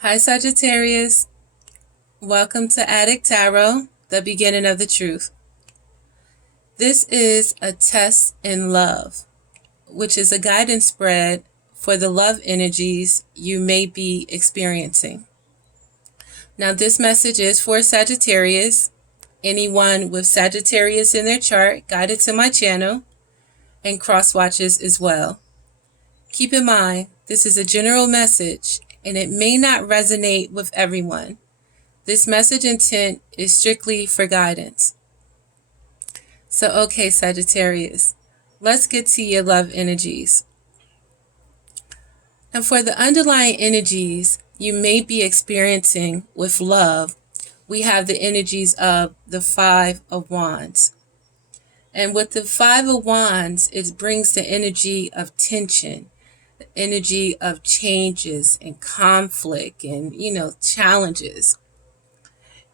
Hi, Sagittarius. Welcome to Adik Tarot, the beginning of the truth. This is a test in love, which is a guidance spread for the love energies you may be experiencing. Now, this message is for Sagittarius, anyone with Sagittarius in their chart guided to my channel, and cross watches as well. Keep in mind, this is a general message and it may not resonate with everyone. This message intent is strictly for guidance. So, okay, Sagittarius, let's get to your love energies. And for the underlying energies you may be experiencing with love, we have the energies of the Five of Wands. And with the Five of Wands, it brings the energy of tension, the energy of changes and conflict and, challenges.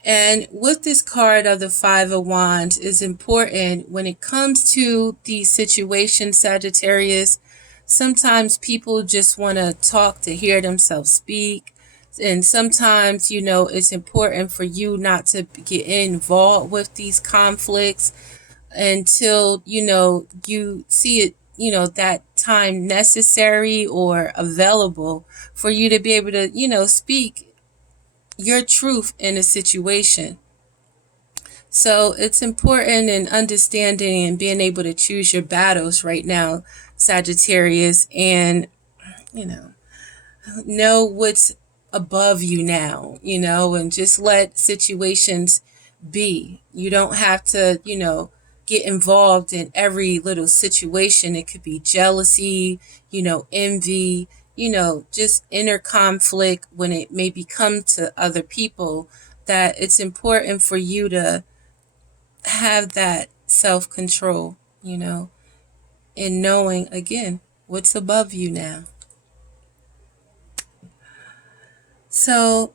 And with this card of the Five of Wands is important when it comes to these situations, Sagittarius. Sometimes people just want to talk to hear themselves speak. And sometimes, it's important for you not to get involved with these conflicts until, you see it, that time necessary or available for you to be able to, speak your truth in a situation. So it's important in understanding and being able to choose your battles right now, Sagittarius, and, know what's above you now, and just let situations be. You don't have to, get involved in every little situation. It could be jealousy, envy, just inner conflict when it maybe come to other people, that it's important for you to have that self-control, in knowing, again, what's above you now. So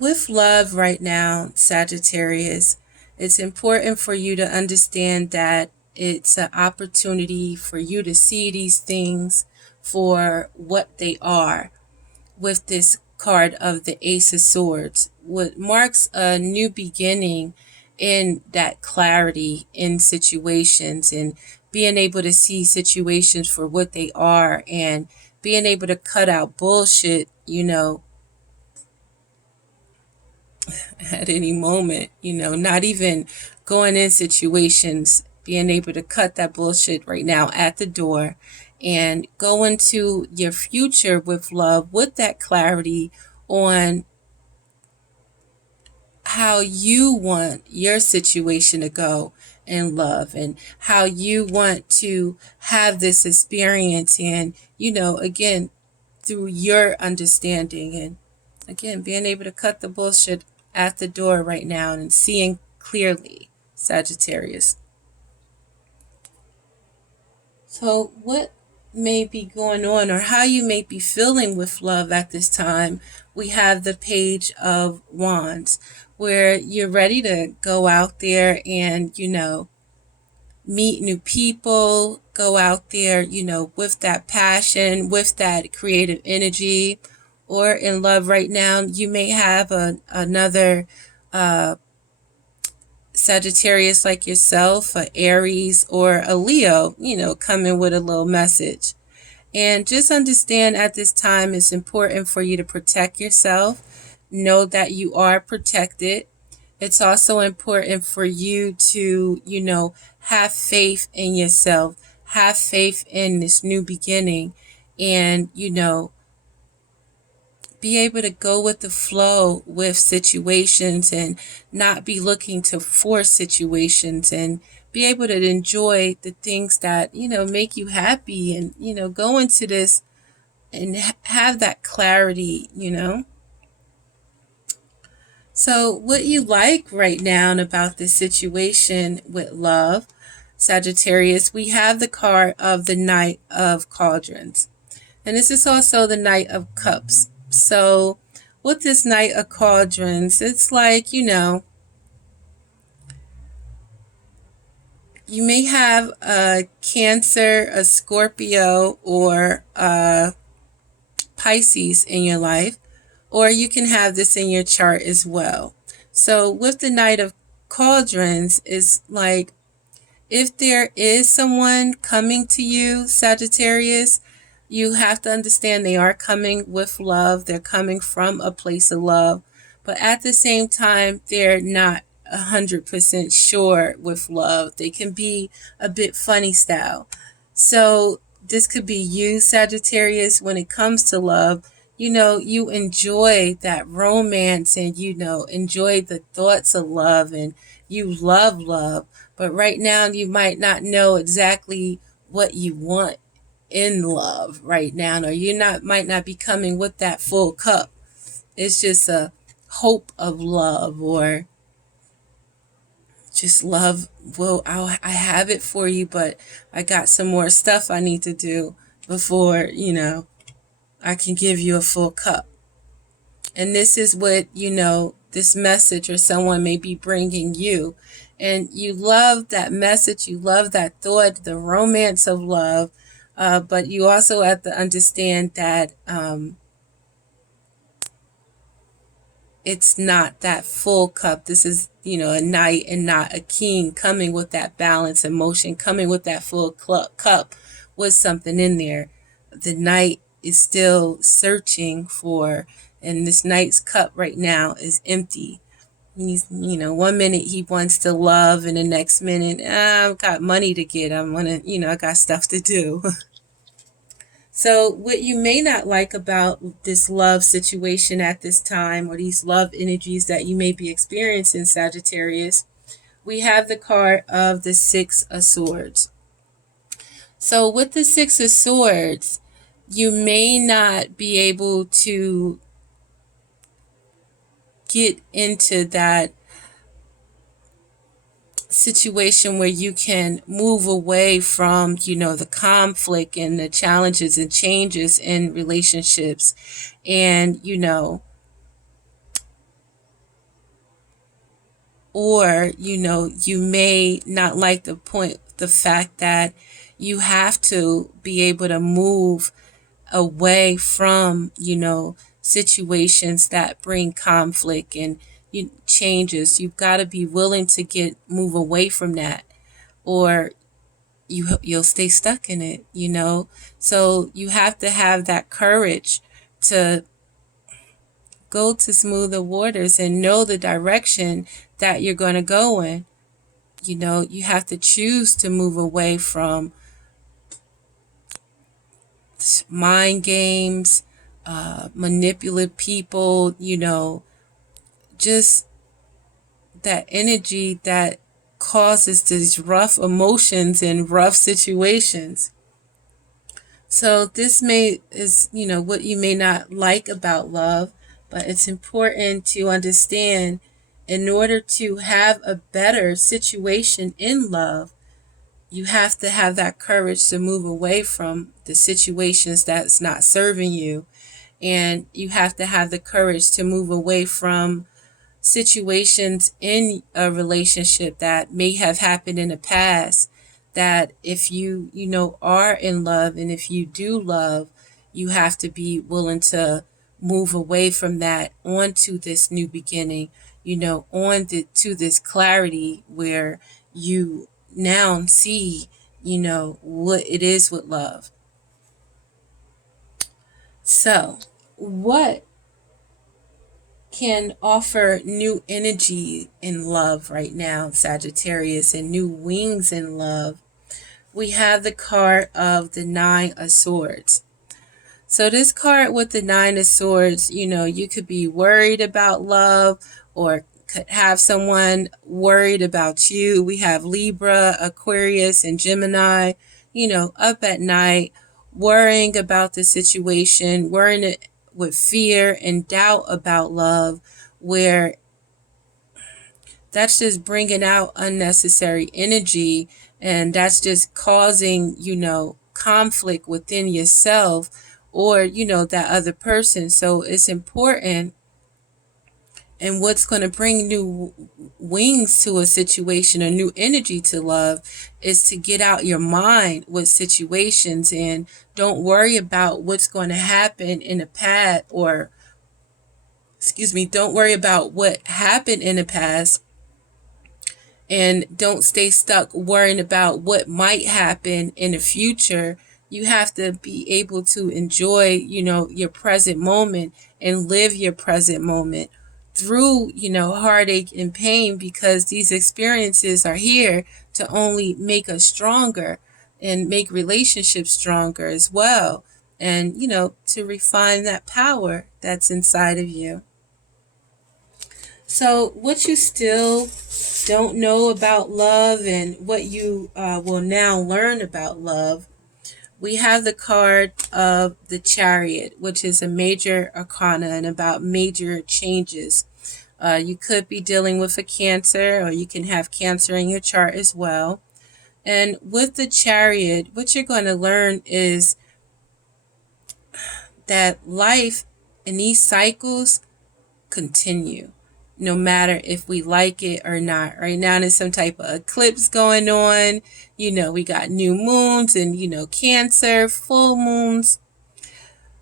with love right now, Sagittarius, it's important for you to understand that it's an opportunity for you to see these things for what they are. With this card of the Ace of Swords, what marks a new beginning in that clarity in situations and being able to see situations for what they are and being able to cut out bullshit, at any moment, not even going in situations, being able to cut that bullshit right now at the door and go into your future with love, with that clarity on how you want your situation to go in love and how you want to have this experience and, again, through your understanding and, again, being able to cut the bullshit at the door right now and seeing clearly, Sagittarius. So what may be going on or how you may be feeling with love at this time, we have the Page of Wands, where you're ready to go out there and, meet new people, go out there, with that passion, with that creative energy. Or in love right now, you may have another Sagittarius like yourself, a Aries or a Leo, coming with a little message. And just understand at this time it's important for you to protect yourself. Know that you are protected. It's also important for you to, have faith in yourself, have faith in this new beginning, and, be able to go with the flow with situations and not be looking to force situations and be able to enjoy the things that, make you happy and, go into this and have that clarity, So what you like right now about this situation with love, Sagittarius, we have the card of the Knight of Cauldrons. And this is also the Knight of Cups. So with this Knight of Cauldrons, it's like, you may have a Cancer, a Scorpio, or a Pisces in your life or you can have this in your chart as well. So with the Knight of Cauldrons, is like, if there is someone coming to you, Sagittarius, you have to understand they are coming with love. They're coming from a place of love. But at the same time, they're not 100% sure with love. They can be a bit funny style. So this could be you, Sagittarius, when it comes to love. You enjoy that romance, and, enjoy the thoughts of love, and you love love. But right now, you might not know exactly what you want in love right now, or might not be coming with that full cup. It's just a hope of love, or just love. Well, I have it for you, but I got some more stuff I need to do before, I can give you a full cup. And this is what, this message or someone may be bringing you. And you love that message, you love that thought, the romance of love, but you also have to understand that it's not that full cup. This is, a knight and not a king, coming with that balance, emotion, coming with that full cup with something in there. The knight is still searching for, and this knight's cup right now is empty. He's, 1 minute he wants to love, and the next minute, I've got money to get. I got stuff to do. So what you may not like about this love situation at this time, or these love energies that you may be experiencing, Sagittarius, we have the card of the Six of Swords. So with the Six of Swords, you may not be able to get into that situation where you can move away from, the conflict and the challenges and changes in relationships. And, or, you may not like the fact that you have to be able to move away from, situations that bring conflict and changes. You've got to be willing to move away from that, or you'll stay stuck in it, So you have to have that courage to go to smoother waters and know the direction that you're going to go in. You have to choose to move away from mind games, manipulative people, just that energy that causes these rough emotions and rough situations. So this is what you may not like about love, but it's important to understand, in order to have a better situation in love, you have to have that courage to move away from the situations that's not serving you. And you have to have the courage to move away from situations in a relationship that may have happened in the past, that if you are in love, and if you do love, you have to be willing to move away from that onto this new beginning, to this clarity where you now see, what it is with love. So what can offer new energy in love right now, Sagittarius, and new wings in love? We have the card of the Nine of Swords. So this card with the Nine of Swords, you could be worried about love, or could have someone worried about you. We have Libra, Aquarius, and Gemini, up at night, worrying about the situation, worrying with fear and doubt about love, where that's just bringing out unnecessary energy, and that's just causing, conflict within yourself, or, that other person. So it's important, and what's going to bring new wings to a situation, a new energy to love, is to get out your mind with situations, and don't worry about what's going to happen in the past, or don't worry about what happened in the past, and don't stay stuck worrying about what might happen in the future. You have to be able to enjoy, your present moment and live your present moment through, heartache and pain, because these experiences are here to only make us stronger and make relationships stronger as well. And, to refine that power that's inside of you. So, what you still don't know about love and what you will now learn about love, we have the card of the Chariot, which is a major arcana and about major changes. You could be dealing with a Cancer, or you can have Cancer in your chart as well. And with the Chariot, what you're going to learn is that life in these cycles continue, no matter if we like it or not. Right now there's some type of eclipse going on. We got new moons and, Cancer, full moons,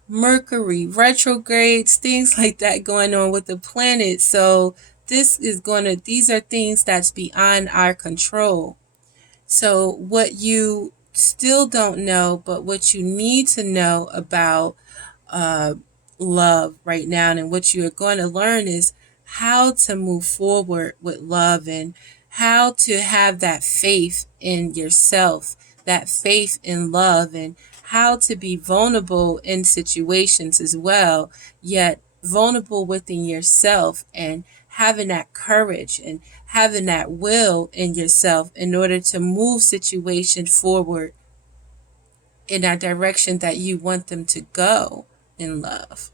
Mercury, retrogrades, things like that going on with the planet. So these are things that's beyond our control. So what you still don't know, but what you need to know about love right now, and what you are going to learn is how to move forward with love, and how to have that faith in yourself, that faith in love, and how to be vulnerable in situations as well, yet vulnerable within yourself, and having that courage and having that will in yourself in order to move situations forward in that direction that you want them to go in love.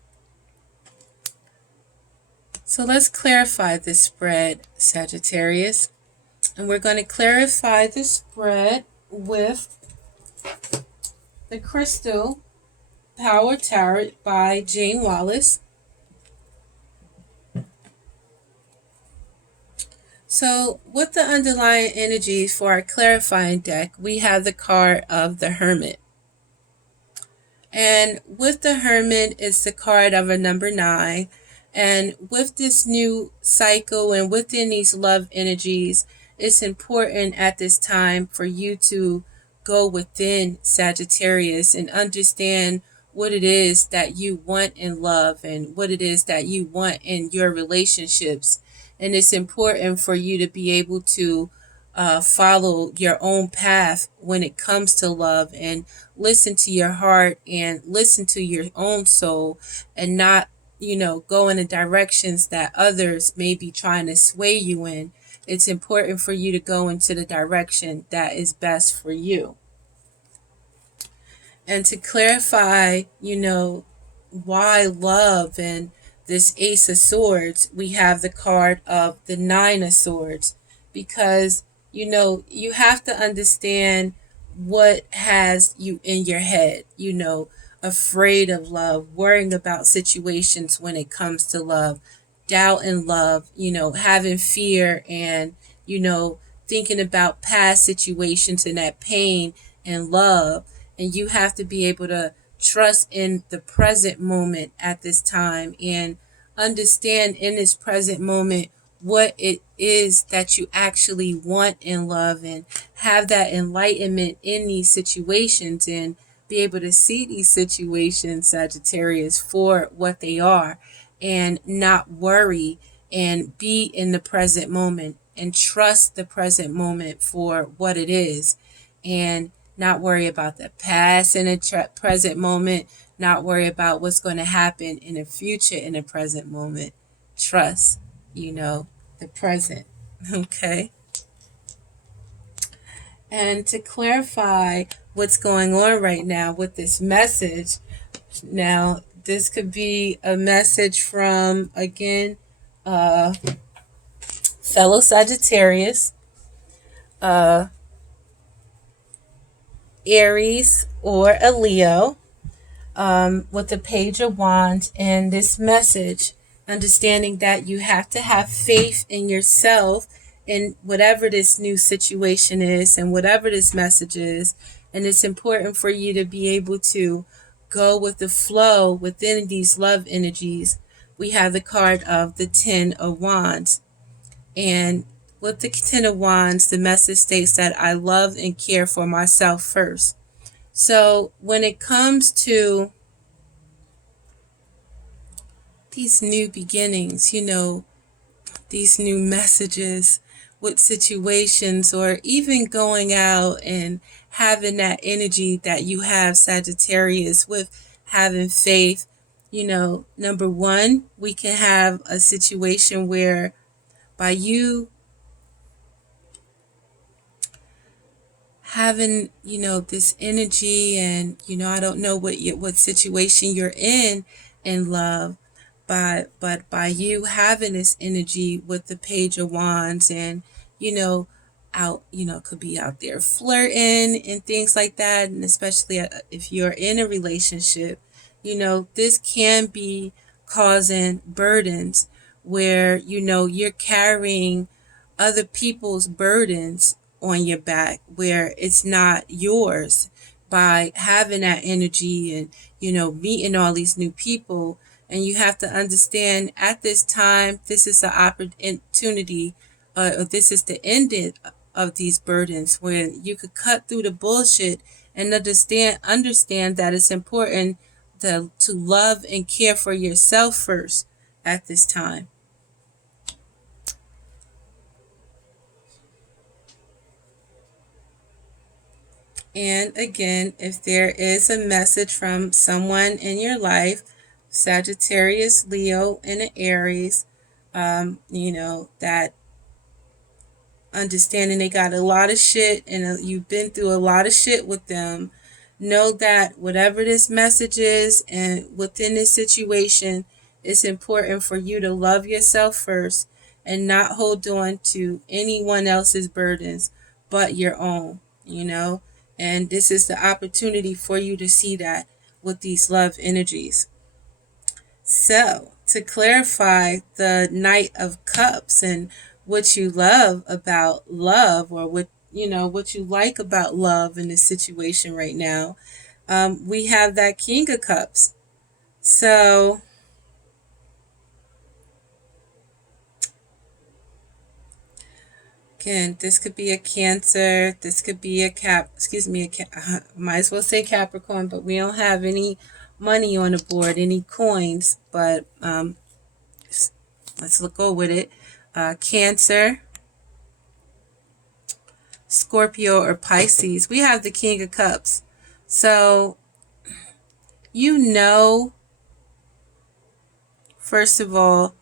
So let's clarify this spread, Sagittarius. And we're going to clarify the spread with the Crystal Power Tarot by Jane Wallace. So with the underlying energies for our clarifying deck, we have the card of the Hermit. And with the Hermit, it's the card of a number 9. And with this new cycle and within these love energies, it's important at this time for you to go within, Sagittarius, and understand what it is that you want in love and what it is that you want in your relationships. And it's important for you to be able to follow your own path when it comes to love, and listen to your heart and listen to your own soul, and not, go in the directions that others may be trying to sway you in. It's important for you to go into the direction that is best for you. And to clarify, why love and this Ace of Swords, we have the card of the Nine of Swords, because you have to understand what has you in your head, afraid of love, worrying about situations when it comes to love, doubt in love, having fear, and, thinking about past situations and that pain and love. And you have to be able to trust in the present moment at this time, and understand in this present moment what it is that you actually want in love, and have that enlightenment in these situations, and be able to see these situations, Sagittarius, for what they are, and not worry, and be in the present moment and trust the present moment for what it is, and not worry about the past in the present moment, not worry about what's going to happen in the future in the present moment. Trust, the present. Okay? And to clarify what's going on right now with this message, now this could be a message from, again, fellow Sagittarius, Aries, or a Leo, with the Page of Wands. And this message, understanding that you have to have faith in yourself in whatever this new situation is and whatever this message is. And it's important for you to be able to go with the flow within these love energies, we have the card of the Ten of Wands. And with the Ten of Wands, the message states that I love and care for myself first. So when it comes to these new beginnings, these new messages with situations, or even going out and having that energy that you have, Sagittarius, with having faith, number one, we can have a situation where by you having this energy, and I don't know what situation you're in love, but by you having this energy with the Page of Wands, and out could be out there flirting and things like that, and especially if you're in a relationship, this can be causing burdens where you're carrying other people's burdens on your back where it's not yours, by having that energy and meeting all these new people. And you have to understand, at this time, this is the opportunity, or this is the ending of these burdens, where you could cut through the bullshit and understand that it's important to love and care for yourself first at this time. And again, if there is a message from someone in your life, Sagittarius, Leo, and an Aries, that understanding they got a lot of shit, and you've been through a lot of shit with them, know that whatever this message is and within this situation, it's important for you to love yourself first and not hold on to anyone else's burdens but your own, and this is the opportunity for you to see that with these love energies. So, to clarify the Knight of Cups and what you love about love, or what you like about love in this situation right now, we have that King of Cups. So, again, this could be a Cancer. This could be might as well say Capricorn, but we don't have any money on the board, any coins. But let's go with it. Cancer, Scorpio, or Pisces. We have the King of Cups. So, first of all,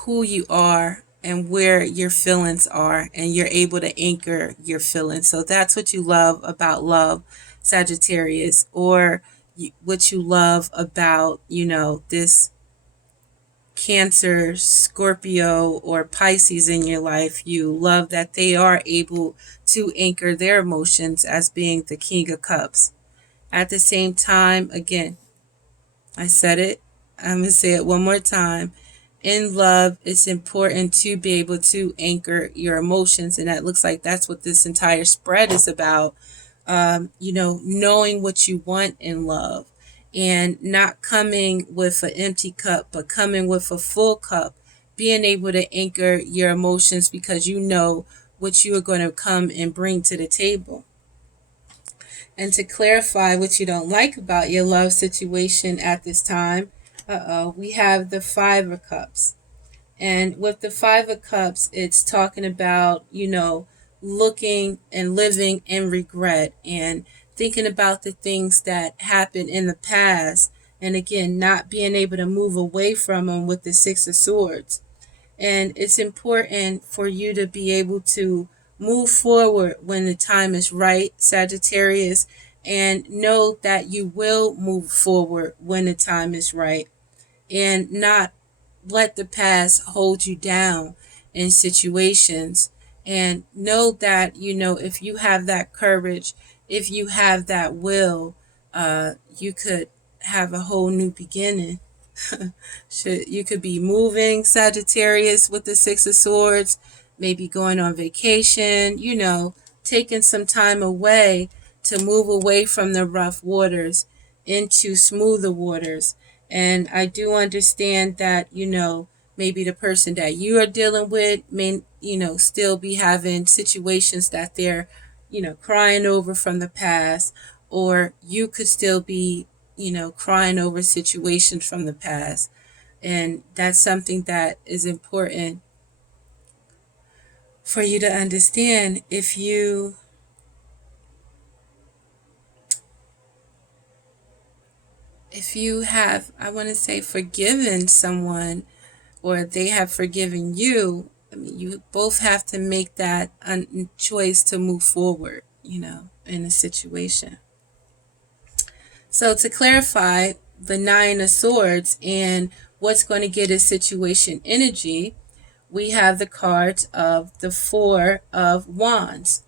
who you are and where your feelings are, and you're able to anchor your feelings. So that's what you love about love, Sagittarius, or what you love about, this Cancer, Scorpio, or Pisces in your life. You love that they are able to anchor their emotions as being the King of Cups. At the same time, again, I said it, I'm going to say it one more time. In love, it's important to be able to anchor your emotions. And that looks like that's what this entire spread is about. Knowing what you want in love, and not coming with an empty cup, but coming with a full cup. Being able to anchor your emotions because you know what you are going to come and bring to the table. And to clarify what you don't like about your love situation at this time, we have the Five of Cups. And with the Five of Cups, it's talking about, looking and living in regret, and thinking about the things that happened in the past. And again, not being able to move away from them with the Six of Swords. And it's important for you to be able to move forward when the time is right, Sagittarius, and know that you will move forward when the time is right, and not let the past hold you down in situations. And know that, if you have that courage, if you have that will, you could have a whole new beginning. You could be moving, Sagittarius, with the Six of Swords, maybe going on vacation, taking some time away to move away from the rough waters into smoother waters. And I do understand that, maybe the person that you are dealing with may, still be having situations that they're, crying over from the past, or you could still be, crying over situations from the past. And that's something that is important for you to understand. If you have, I want to say, forgiven someone, or they have forgiven you, I mean, you both have to make that choice to move forward, in a situation. So to clarify the Nine of Swords and what's going to get a situation energy, we have the cards of the Four of Wands.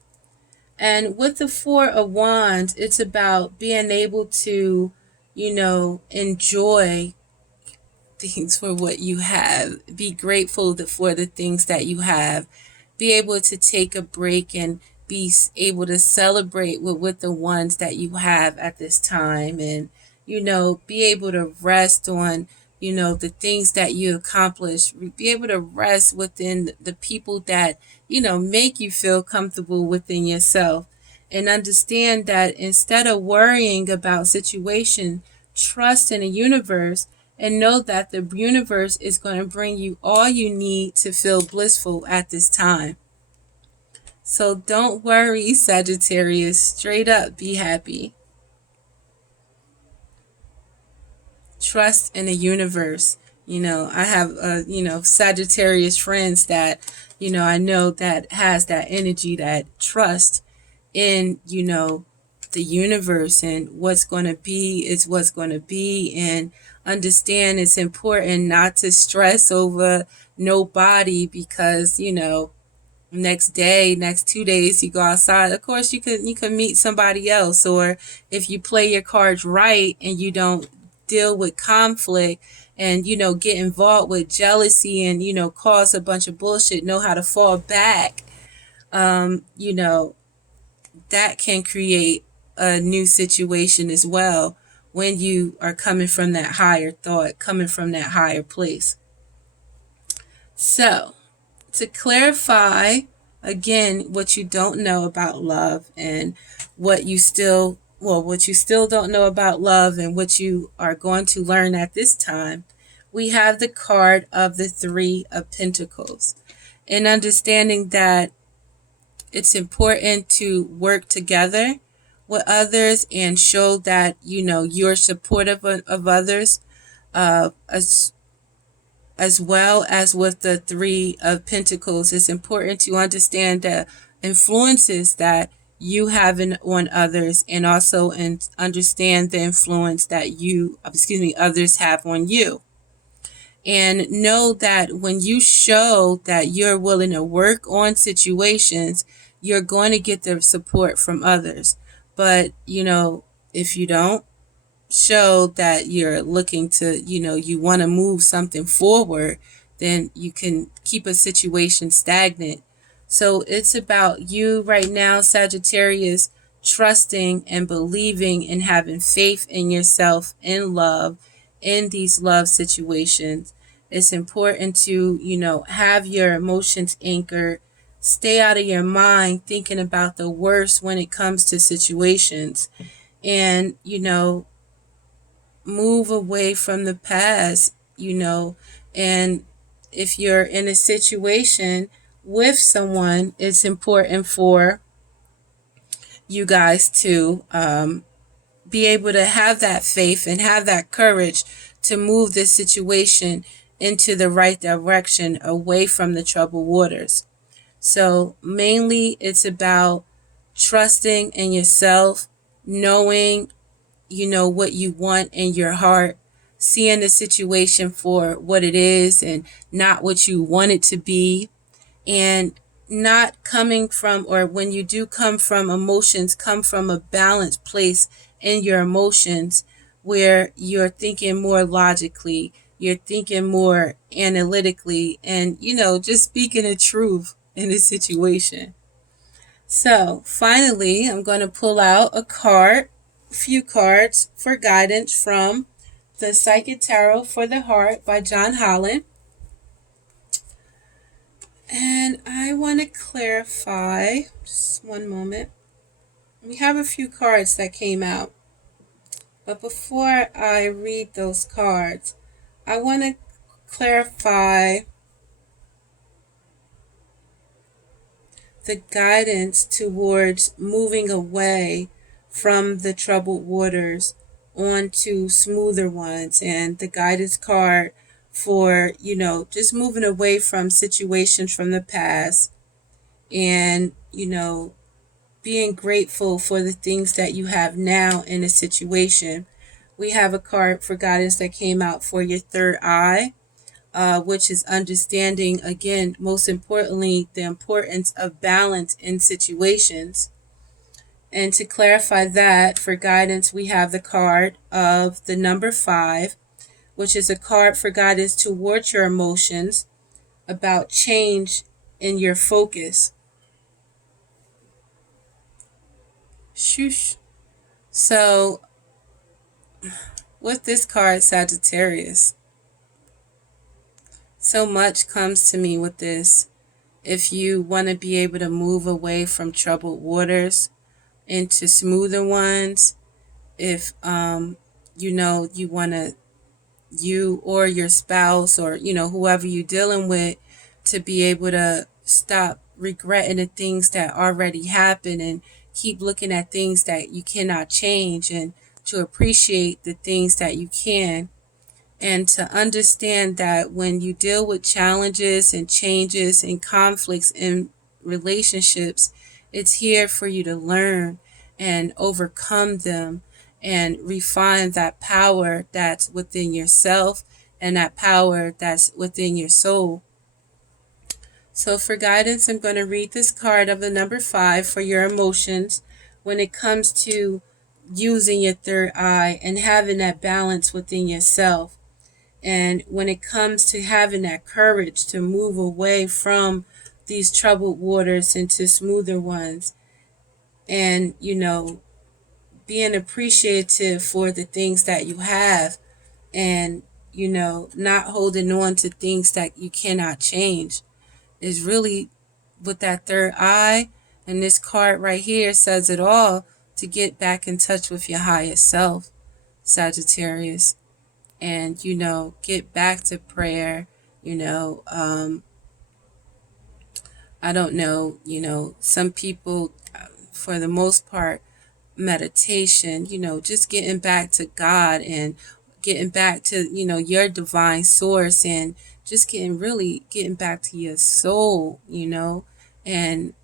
And with the Four of Wands, it's about being able to, enjoy things for what you have. Be grateful for the things that you have. Be able to take a break and be able to celebrate with the ones that you have at this time. And, be able to rest on, the things that you accomplish. Be able to rest within the people that, make you feel comfortable within yourself. And understand that instead of worrying about situation, trust in the universe, and know that the universe is going to bring you all you need to feel blissful at this time. So don't worry, Sagittarius. Straight up, be happy. Trust in the universe. I have, Sagittarius friends that, I know that has that energy, that trust in, the universe, and what's going to be is what's going to be. And understand it's important not to stress over nobody, because, next day, next 2 days, you go outside, of course you can meet somebody else. Or if you play your cards right and you don't deal with conflict and, get involved with jealousy and, cause a bunch of bullshit, know how to fall back, that can create a new situation as well, when you are coming from that higher thought, coming from that higher place. So, to clarify again what you don't know about love, and what you still don't know about love, and what you are going to learn at this time, we have the card of the Three of Pentacles. And understanding that it's important to work together with others and show that, you're supportive of others, as well as with the Three of Pentacles. It's important to understand the influences that you have on others, and also understand the influence that others have on you. And know that when you show that you're willing to work on situations, you're going to get the support from others. But, if you don't show that you're looking to, you want to move something forward, then you can keep a situation stagnant. So it's about you right now, Sagittarius, trusting and believing and having faith in yourself, in love, in these love situations. It's important to, have your emotions anchored. Stay out of your mind thinking about the worst when it comes to situations. And, move away from the past, and if you're in a situation with someone, it's important for you guys to be able to have that faith and have that courage to move this situation into the right direction, away from the troubled waters. So mainly it's about trusting in yourself, knowing, what you want in your heart, seeing the situation for what it is and not what you want it to be, and not coming from, or when you do come from emotions, come from a balanced place in your emotions, where you're thinking more logically, you're thinking more analytically, and, just speaking the truth in a situation. So finally, I'm going to pull out a few cards for guidance from the Psychic Tarot for the Heart by John Holland. And I want to clarify, just one moment. We have a few cards that came out. But before I read those cards, I want to clarify the guidance towards moving away from the troubled waters onto smoother ones, and the guidance card for, just moving away from situations from the past, and, being grateful for the things that you have now in a situation. We have a card for guidance that came out for your third eye, which is understanding, again, most importantly, the importance of balance in situations. And to clarify that, for guidance, we have the card of the number 5, which is a card for guidance towards your emotions, about change in your focus. Shoosh. So, with this card, Sagittarius, so much comes to me with this. If you want to be able to move away from troubled waters into smoother ones, if you want to, you or your spouse, or whoever you're dealing with, to be able to stop regretting the things that already happened and keep looking at things that you cannot change, and to appreciate the things that you can, and to understand that when you deal with challenges and changes and conflicts in relationships, it's here for you to learn and overcome them and refine that power that's within yourself and that power that's within your soul. So for guidance, I'm going to read this card of the number 5 for your emotions when it comes to using your third eye and having that balance within yourself. And when it comes to having that courage to move away from these troubled waters into smoother ones, and, being appreciative for the things that you have, and, not holding on to things that you cannot change, is really with that third eye. And this card right here says it all, to get back in touch with your highest self, Sagittarius. And, get back to prayer. I don't know, some people, for the most part, meditation, just getting back to God and getting back to, your divine source, and just getting back to your soul, and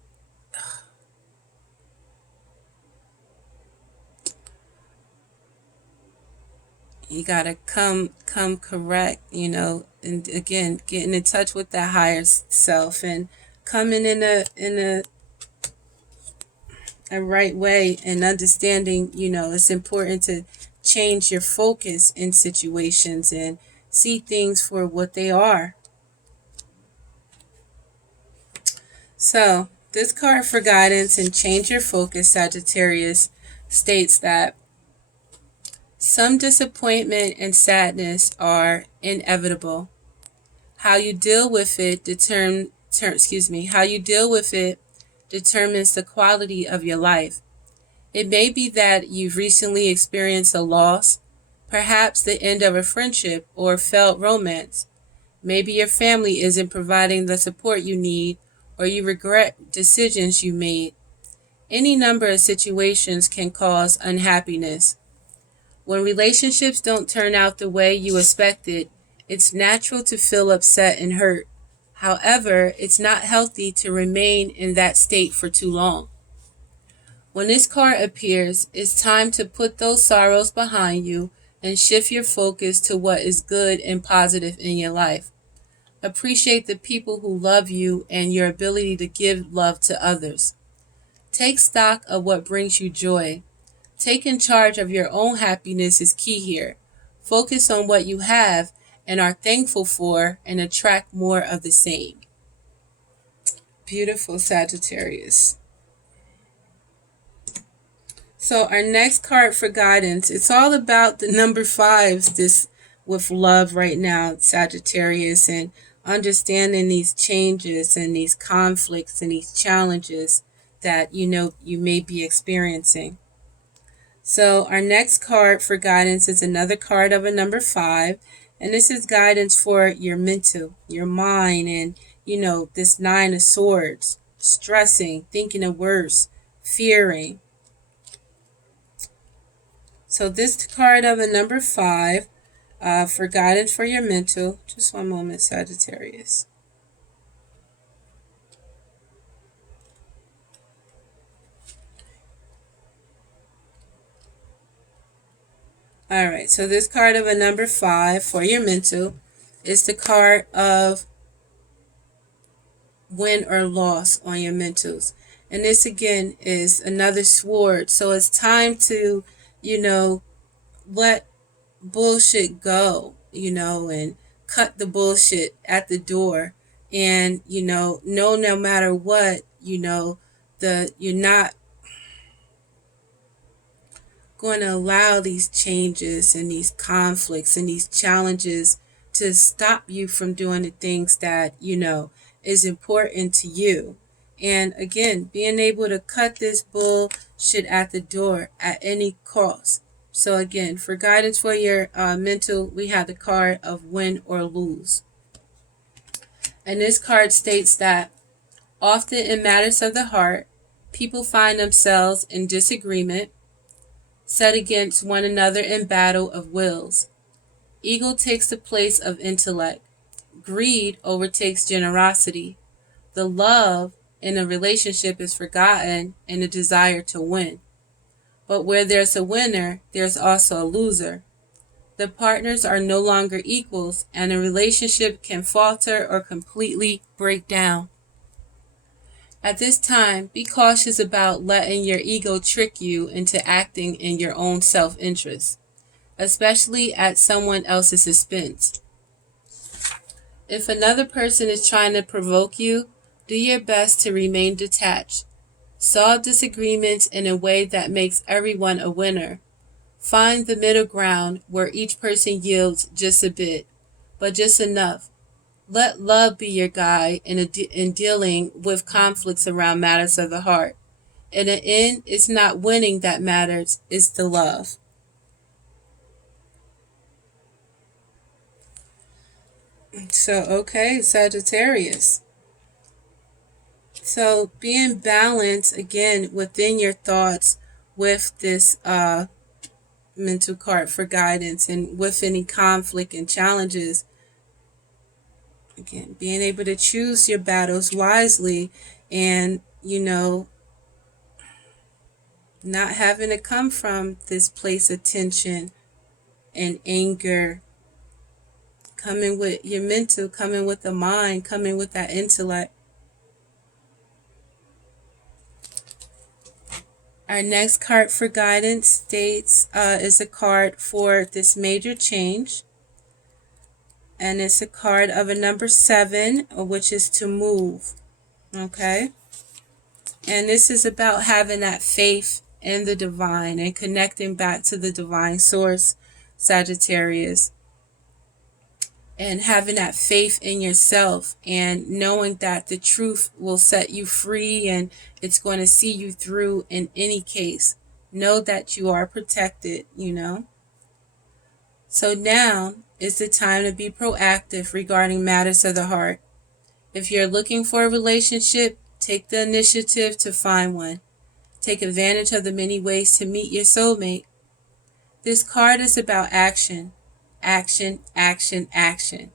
you gotta come correct, and again, getting in touch with that higher self, and coming in a right way, and understanding, it's important to change your focus in situations and see things for what they are. So this card for guidance and change your focus, Sagittarius, states that some disappointment and sadness are inevitable. How you deal with it how you deal with it determines the quality of your life. It may be that you've recently experienced a loss, perhaps the end of a friendship or failed romance. Maybe your family isn't providing the support you need, or you regret decisions you made. Any number of situations can cause unhappiness. When relationships don't turn out the way you expected, it's natural to feel upset and hurt. However, it's not healthy to remain in that state for too long. When this card appears, it's time to put those sorrows behind you and shift your focus to what is good and positive in your life. Appreciate the people who love you and your ability to give love to others. Take stock of what brings you joy. Taking charge of your own happiness is key here. Focus on what you have and are thankful for, and attract more of the same. Beautiful, Sagittarius. So our next card for guidance, it's all about the number fives this with love right now, Sagittarius, and understanding these changes and these conflicts and these challenges that you may be experiencing. So our next card for guidance is another card of a number five, and this is guidance for your mental, your mind, and this nine of swords, stressing, thinking of worse, fearing. So this card of a number five for guidance for your mental. Just one moment, Sagittarius. All right, so this card of a number five for your mental is the card of win or loss on your mentals. And this again is another sword. So it's time to, let bullshit go, and cut the bullshit at the door. And, no matter what, you're not going to allow these changes and these conflicts and these challenges to stop you from doing the things that, is important to you. And again, being able to cut this bullshit at the door at any cost. So again, for guidance for your mental, we have the card of win or lose. And this card states that often in matters of the heart, people find themselves in disagreement, set against one another in battle of wills. Ego takes the place of intellect. Greed overtakes generosity. The love in a relationship is forgotten in the desire to win. But where there's a winner, there's also a loser. The partners are no longer equals, and a relationship can falter or completely break down. At this time, be cautious about letting your ego trick you into acting in your own self-interest, especially at someone else's expense. If another person is trying to provoke you, do your best to remain detached. Solve disagreements in a way that makes everyone a winner. Find the middle ground where each person yields just a bit, but just enough. Let love be your guide in dealing with conflicts around matters of the heart. In the end, it's not winning that matters, it's the love. So, okay, Sagittarius. So, being balanced, again, within your thoughts with this mental card for guidance and with any conflict and challenges. Again, being able to choose your battles wisely and, not having to come from this place of tension and anger, coming with your mental, coming with the mind, coming with that intellect. Our next card for guidance states is a card for this major change. And it's a card of a number 7, which is to move. Okay? And this is about having that faith in the divine and connecting back to the divine source, Sagittarius. And having that faith in yourself and knowing that the truth will set you free and it's going to see you through in any case. Know that you are protected, So now is the time to be proactive regarding matters of the heart. If you're looking for a relationship, take the initiative to find one. Take advantage of the many ways to meet your soulmate. This card is about action. Action, action, action.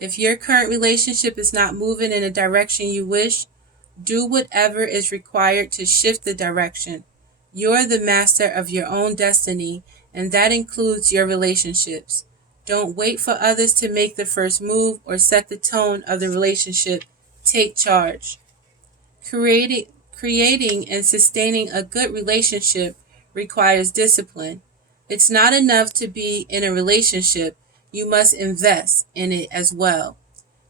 If your current relationship is not moving in the direction you wish, do whatever is required to shift the direction. You're the master of your own destiny, and that includes your relationships. Don't wait for others to make the first move or set the tone of the relationship. Take charge. Creating and sustaining a good relationship requires discipline. It's not enough to be in a relationship. You must invest in it as well.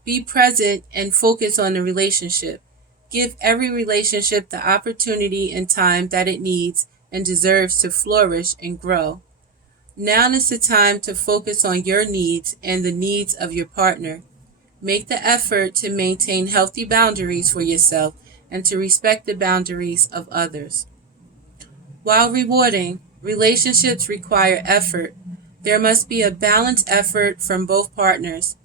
Be present and focus on the relationship. Give every relationship the opportunity and time that it needs and deserves to flourish and grow. Now is the time to focus on your needs and the needs of your partner. Make the effort to maintain healthy boundaries for yourself and to respect the boundaries of others. While rewarding, relationships require effort. There must be a balanced effort from both partners.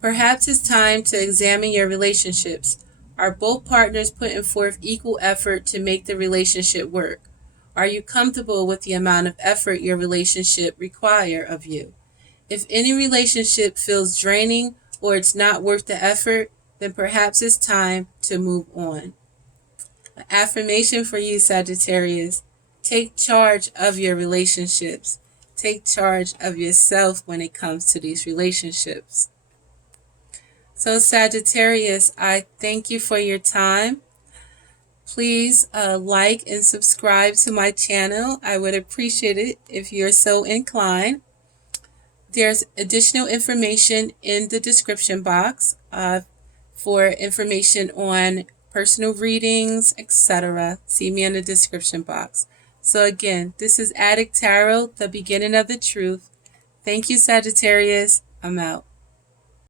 Perhaps it's time to examine your relationships. Are both partners putting forth equal effort to make the relationship work? Are you comfortable with the amount of effort your relationship requires of you? If any relationship feels draining or it's not worth the effort, then perhaps it's time to move on. An affirmation for you, Sagittarius. Take charge of your relationships. Take charge of yourself when it comes to these relationships. So, Sagittarius, I thank you for your time. Please like and subscribe to my channel. I would appreciate it if you're so inclined. There's additional information in the description box for information on personal readings, etc. See me in the description box. So again, this is Adik Tarot, the beginning of the truth. Thank you, Sagittarius. I'm out.